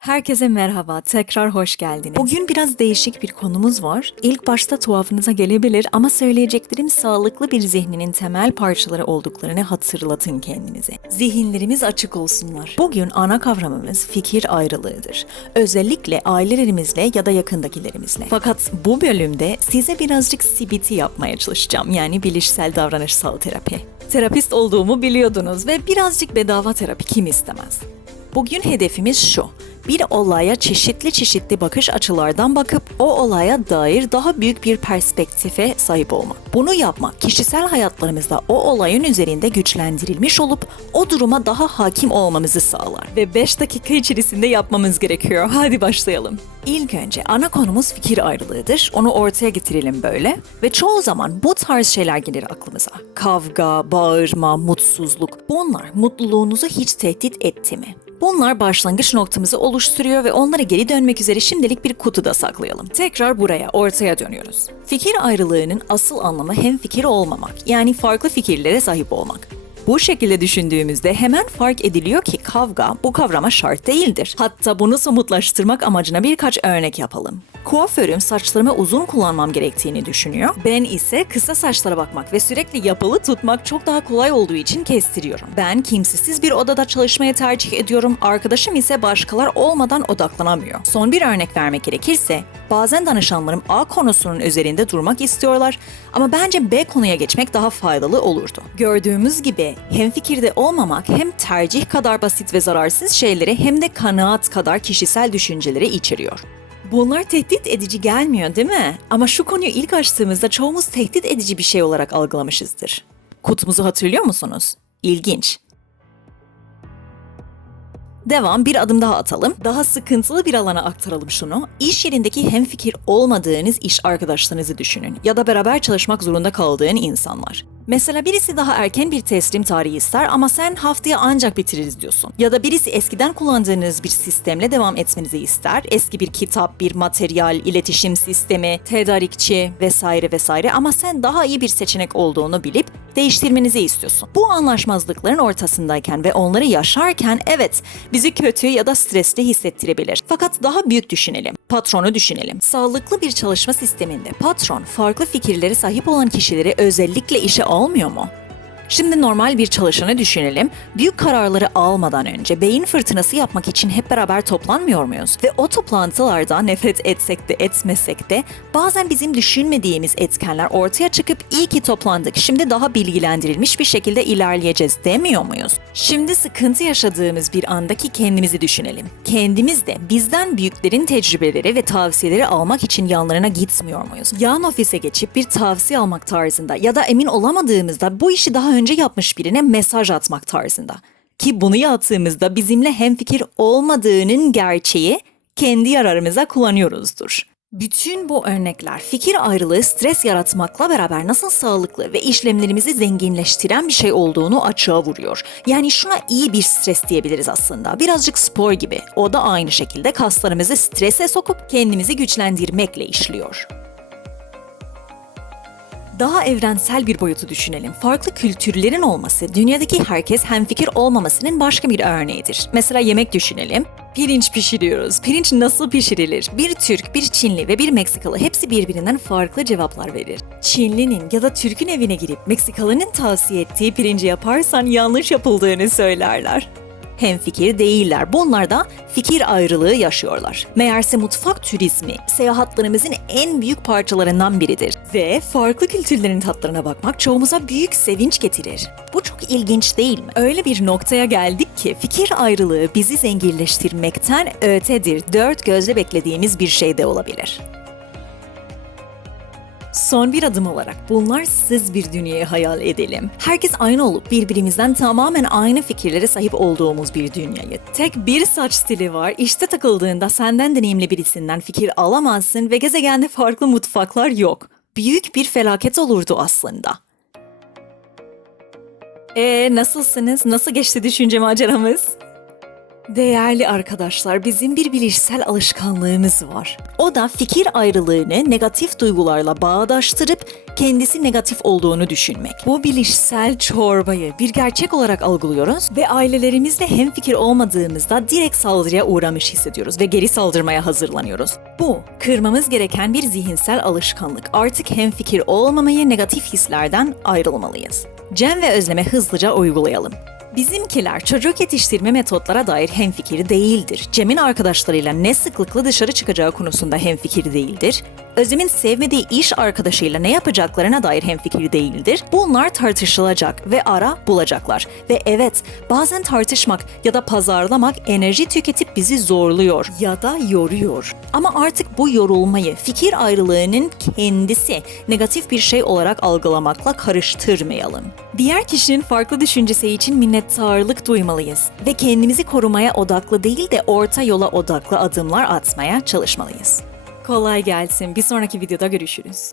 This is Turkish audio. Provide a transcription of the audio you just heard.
Herkese merhaba, tekrar hoş geldiniz. Bugün biraz değişik bir konumuz var. İlk başta tuhafınıza gelebilir ama söyleyeceklerim sağlıklı bir zihninin temel parçaları olduklarını hatırlatın kendinize. Zihinlerimiz açık olsunlar. Bugün ana kavramımız fikir ayrılığıdır. Özellikle ailelerimizle ya da yakındakilerimizle. Fakat bu bölümde size birazcık CBT yapmaya çalışacağım. Yani bilişsel davranışsal terapi. Terapist olduğumu biliyordunuz ve birazcık bedava terapi kim istemez? Bugün hedefimiz şu. Bir olaya çeşitli bakış açılardan bakıp o olaya dair daha büyük bir perspektife sahip olmak. Bunu yapmak kişisel hayatlarımızda o olayın üzerinde güçlendirilmiş olup o duruma daha hakim olmamızı sağlar. Ve 5 dakika içerisinde yapmamız gerekiyor. Hadi başlayalım. İlk önce ana konumuz fikir ayrılığıdır. Onu ortaya getirelim böyle. Ve çoğu zaman bu tarz şeyler gelir aklımıza. Kavga, bağırma, mutsuzluk. Bunlar mutluluğunuzu hiç tehdit etti mi? Bunlar başlangıç noktamızı oluşturuyor ve onlara geri dönmek üzere şimdilik bir kutuda saklayalım. Tekrar buraya, ortaya dönüyoruz. Fikir ayrılığının asıl anlamı hemfikir olmamak, yani farklı fikirlere sahip olmak. Bu şekilde düşündüğümüzde hemen fark ediliyor ki kavga bu kavrama şart değildir. Hatta bunu somutlaştırmak amacına birkaç örnek yapalım. Kuaförüm saçlarımı uzun kullanmam gerektiğini düşünüyor. Ben ise kısa saçlara bakmak ve sürekli yapılı tutmak çok daha kolay olduğu için kestiriyorum. Ben kimsesiz bir odada çalışmayı tercih ediyorum. Arkadaşım ise başkalar olmadan odaklanamıyor. Son bir örnek vermek gerekirse, bazen danışanlarım A konusunun üzerinde durmak istiyorlar ama bence B konuya geçmek daha faydalı olurdu. Gördüğümüz gibi hemfikirde olmamak hem tercih kadar basit ve zararsız şeyleri hem de kanaat kadar kişisel düşünceleri içeriyor. Bunlar tehdit edici gelmiyor değil mi? Ama şu konuyu ilk açtığımızda çoğumuz tehdit edici bir şey olarak algılamışızdır. Kutumuzu hatırlıyor musunuz? İlginç. Devam, bir adım daha atalım. Daha sıkıntılı bir alana aktaralım şunu. İş yerindeki hemfikir olmadığınız iş arkadaşlarınızı düşünün ya da beraber çalışmak zorunda kaldığın insanlar. Mesela birisi daha erken bir teslim tarihi ister ama sen haftaya ancak bitiririz diyorsun. Ya da birisi eskiden kullandığınız bir sistemle devam etmenizi ister. Eski bir kitap, bir materyal, iletişim sistemi, tedarikçi vesaire ama sen daha iyi bir seçenek olduğunu bilip değiştirmenizi istiyorsun. Bu anlaşmazlıkların ortasındayken ve onları yaşarken evet bizi kötü ya da stresli hissettirebilir. Fakat daha büyük düşünelim. Patronu düşünelim. Sağlıklı bir çalışma sisteminde patron farklı fikirlere sahip olan kişileri özellikle işe almıyor mu? Şimdi normal bir çalışanı düşünelim. Büyük kararları almadan önce beyin fırtınası yapmak için hep beraber toplanmıyor muyuz? Ve o toplantılarda nefret etsek de etmesek de bazen bizim düşünmediğimiz etkenler ortaya çıkıp iyi ki toplandık. Şimdi daha bilgilendirilmiş bir şekilde ilerleyeceğiz demiyor muyuz? Şimdi sıkıntı yaşadığımız bir andaki kendimizi düşünelim. Kendimiz de bizden büyüklerin tecrübeleri ve tavsiyeleri almak için yanlarına gitmiyor muyuz? Yan ofise geçip bir tavsiye almak tarzında ya da emin olamadığımızda bu işi daha önce yapmış birine mesaj atmak tarzında. Ki bunu yaptığımızda bizimle hemfikir olmadığının gerçeği kendi yararımıza kullanıyoruzdur. Bütün bu örnekler fikir ayrılığı stres yaratmakla beraber nasıl sağlıklı ve işlemlerimizi zenginleştiren bir şey olduğunu açığa vuruyor. Yani şuna iyi bir stres diyebiliriz aslında. Birazcık spor gibi. O da aynı şekilde kaslarımızı strese sokup kendimizi güçlendirmekle işliyor. Daha evrensel bir boyutu düşünelim. Farklı kültürlerin olması, dünyadaki herkes hemfikir olmamasının başka bir örneğidir. Mesela yemek düşünelim. Pirinç pişiriyoruz. Pirinç nasıl pişirilir? Bir Türk, bir Çinli ve bir Meksikalı hepsi birbirinden farklı cevaplar verir. Çinlinin ya da Türk'ün evine girip Meksikalı'nın tavsiye ettiği pirinci yaparsan yanlış yapıldığını söylerler. Hemfikir değiller. Bunlar da fikir ayrılığı yaşıyorlar. Meğerse mutfak turizmi seyahatlerimizin en büyük parçalarından biridir. Ve farklı kültürlerin tatlarına bakmak çoğumuza büyük sevinç getirir. Bu çok ilginç değil mi? Öyle bir noktaya geldik ki fikir ayrılığı bizi zenginleştirmekten ötedir. Dört gözle beklediğimiz bir şey de olabilir. Son bir adım olarak bunlarsız bir dünyayı hayal edelim. Herkes aynı olup birbirimizden tamamen aynı fikirlere sahip olduğumuz bir dünyayı. Tek bir saç stili var, işte takıldığında senden deneyimli birisinden fikir alamazsın ve gezegende farklı mutfaklar yok. Büyük bir felaket olurdu aslında. Nasılsınız? Nasıl geçti düşünce maceramız? Değerli arkadaşlar, bizim bir bilişsel alışkanlığımız var. O da fikir ayrılığını negatif duygularla bağdaştırıp kendisi negatif olduğunu düşünmek. Bu bilişsel çorbayı bir gerçek olarak algılıyoruz ve ailelerimizle hemfikir olmadığımızda direkt saldırıya uğramış hissediyoruz ve geri saldırmaya hazırlanıyoruz. Bu, kırmamız gereken bir zihinsel alışkanlık. Artık hemfikir olmamayı, negatif hislerden ayrılmalıyız. Cem ve Özlem'e hızlıca uygulayalım. Bizimkiler çocuk yetiştirme metotlara dair hemfikir değildir. Cem'in arkadaşlarıyla ne sıklıkla dışarı çıkacağı konusunda hemfikir değildir. Özlem'in sevmediği iş arkadaşıyla ne yapacaklarına dair hemfikir değildir. Bunlar tartışılacak ve ara bulacaklar. Ve evet, bazen tartışmak ya da pazarlamak enerji tüketip bizi zorluyor ya da yoruyor. Ama artık bu yorulmayı fikir ayrılığının kendisi negatif bir şey olarak algılamakla karıştırmayalım. Diğer kişinin farklı düşüncesi için minnettarlık duymalıyız ve kendimizi korumaya odaklı değil de orta yola odaklı adımlar atmaya çalışmalıyız. Kolay gelsin. Bir sonraki videoda görüşürüz.